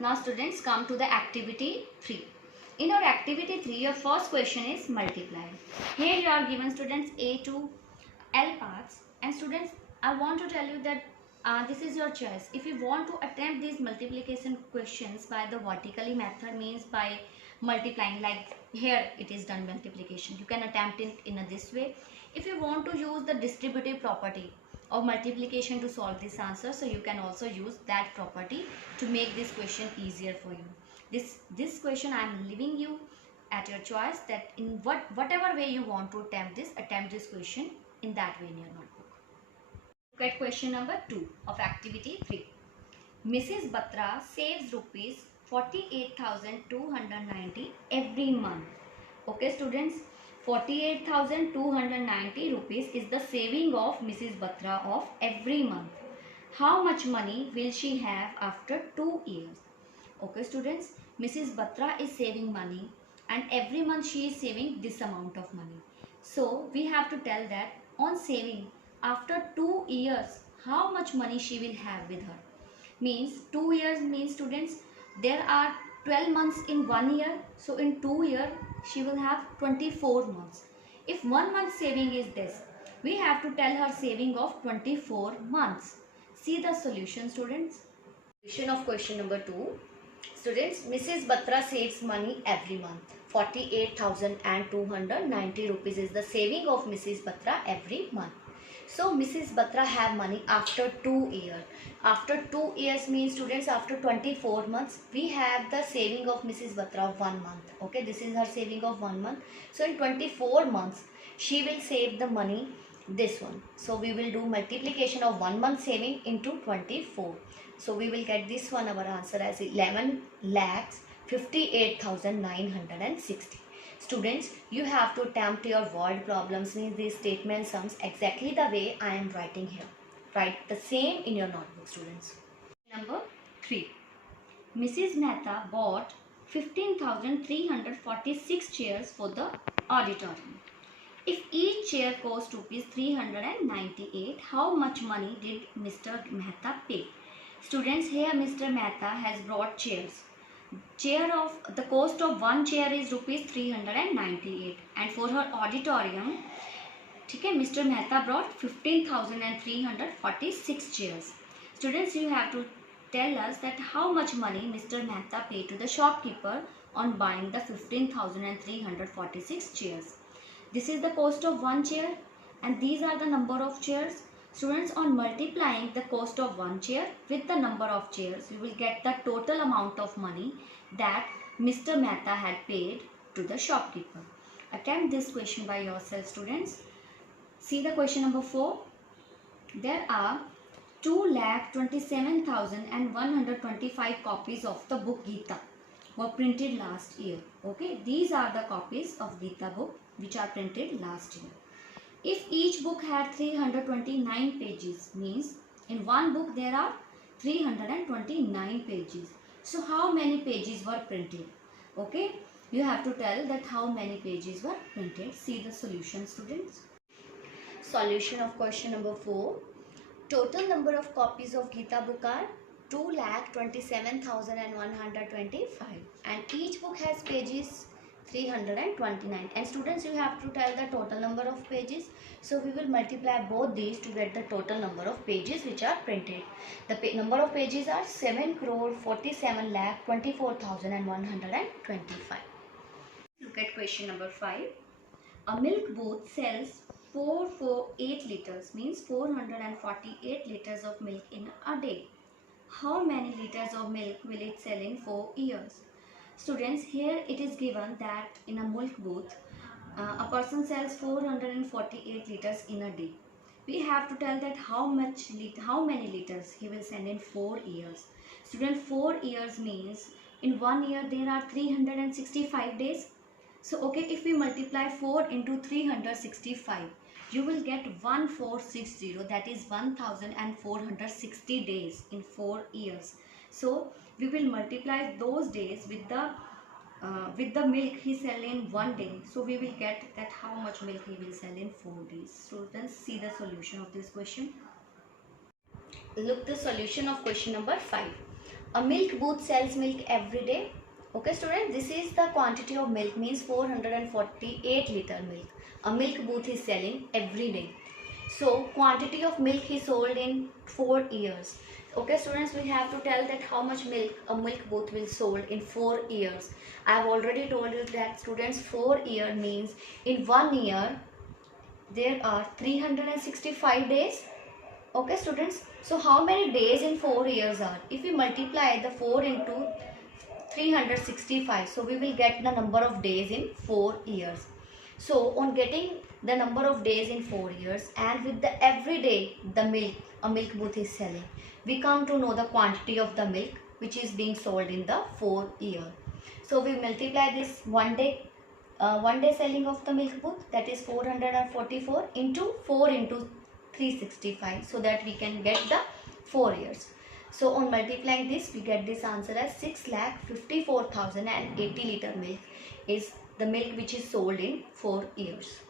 Now students, come to the activity 3. In our activity 3, your first question is multiply. Here you are given students A to L parts, and students, I want to tell you that this is your choice. If you want to attempt these multiplication questions by the vertically method, means by multiplying, like here it is done multiplication, you can attempt it in this way. If you want to use the distributive property of multiplication to solve this answer, so you can also use that property to make this question easier for you. This question I am leaving you at your choice, that in whatever way you want to attempt this question in that way in your notebook. Look at question number 2 of activity 3. Mrs. Batra saves rupees 48,290 every month. Okay students, 48,290 rupees is the saving of Mrs. Batra of every month. How much money will she have after 2 years? Okay students, Mrs. Batra is saving money and every month she is saving this amount of money. So we have to tell that on saving after 2 years, how much money she will have with her. Means 2 years means students, there are 12 months in 1 year. So in 2 years she will have 24 months. If 1 month saving is this, we have to tell her saving of 24 months. See the solution students. Solution of question number 2. Students, Mrs. Batra saves money every month. 48,290 rupees is the saving of Mrs. Batra every month. So Mrs. Batra have money after 2 years. After 2 years means students, after 24 months we have the saving of Mrs. Batra of 1 month. Okay, this is her saving of 1 month. So in 24 months she will save the money this one. So we will do multiplication of 1 month saving into 24. So we will get this one, our answer as 11,58,960. Students, you have to attempt your word problems, means these statement sums exactly the way I am writing here. Write the same in your notebook students. Number 3. Mrs. Mehta bought 15,346 chairs for the auditorium. If each chair cost rupees 398, how much money did Mr. Mehta pay? Students, here Mr. Mehta has brought chairs. The cost of one chair is rupees 398, and for her auditorium, Mr. Mehta brought 15,346 chairs. Students, you have to tell us that how much money Mr. Mehta paid to the shopkeeper on buying the 15,346 chairs. This is the cost of one chair and these are the number of chairs. Students, on multiplying the cost of one chair with the number of chairs, you will get the total amount of money that Mr. Mehta had paid to the shopkeeper. Attempt this question by yourself students. See the question number 4. There are 2,27,125 copies of the book Gita were printed last year. Okay, these are the copies of Gita book which are printed last year. If each book had 329 pages, means in one book there are 329 pages. So how many pages were printed? Okay, you have to tell that how many pages were printed. See the solution students. Solution of question number 4. Total number of copies of Gita book are 2,27,125 and each book has pages 329, and students, you have to tell the total number of pages. So we will multiply both these to get the total number of pages which are printed. The number of pages are 7,47,24,125. Look at question number 5. A milk booth sells 448 liters, means 448 liters of milk in a day. How many liters of milk will it sell in 4 years? Students, here it is given that in a milk booth, a person sells 448 liters in a day. We have to tell that how many liters he will sell in 4 years. Student, 4 years means in 1 year there are 365 days. So okay, if we multiply 4 into 365, you will get 1460, that is 1460 days in 4 years. So we will multiply those days with the milk he sell in 1 day. So we will get that how much milk he will sell in 4 days. So let's see the solution of this question. Look the solution of question number 5. A milk booth sells milk every day. Okay students, this is the quantity of milk, means 448 liter milk. A milk booth is selling every day. So quantity of milk is sold in 4 years. Okay students, we have to tell that how much milk a milk booth will sold in 4 years. I have already told you that students, 4 year means in 1 year there are 365 days. Okay students, so how many days in 4 years are? If we multiply the 4 into 365, so we will get the number of days in 4 years. So on getting the number of days in 4 years and with the every day the milk a milk booth is selling, we come to know the quantity of the milk which is being sold in the 4 year. So we multiply this one day selling of the milk booth, that is 444 into 4 into 365, so that we can get the 4 years. So on multiplying this, we get this answer as 6,54,080 liter milk is the milk which is sold in 4 years.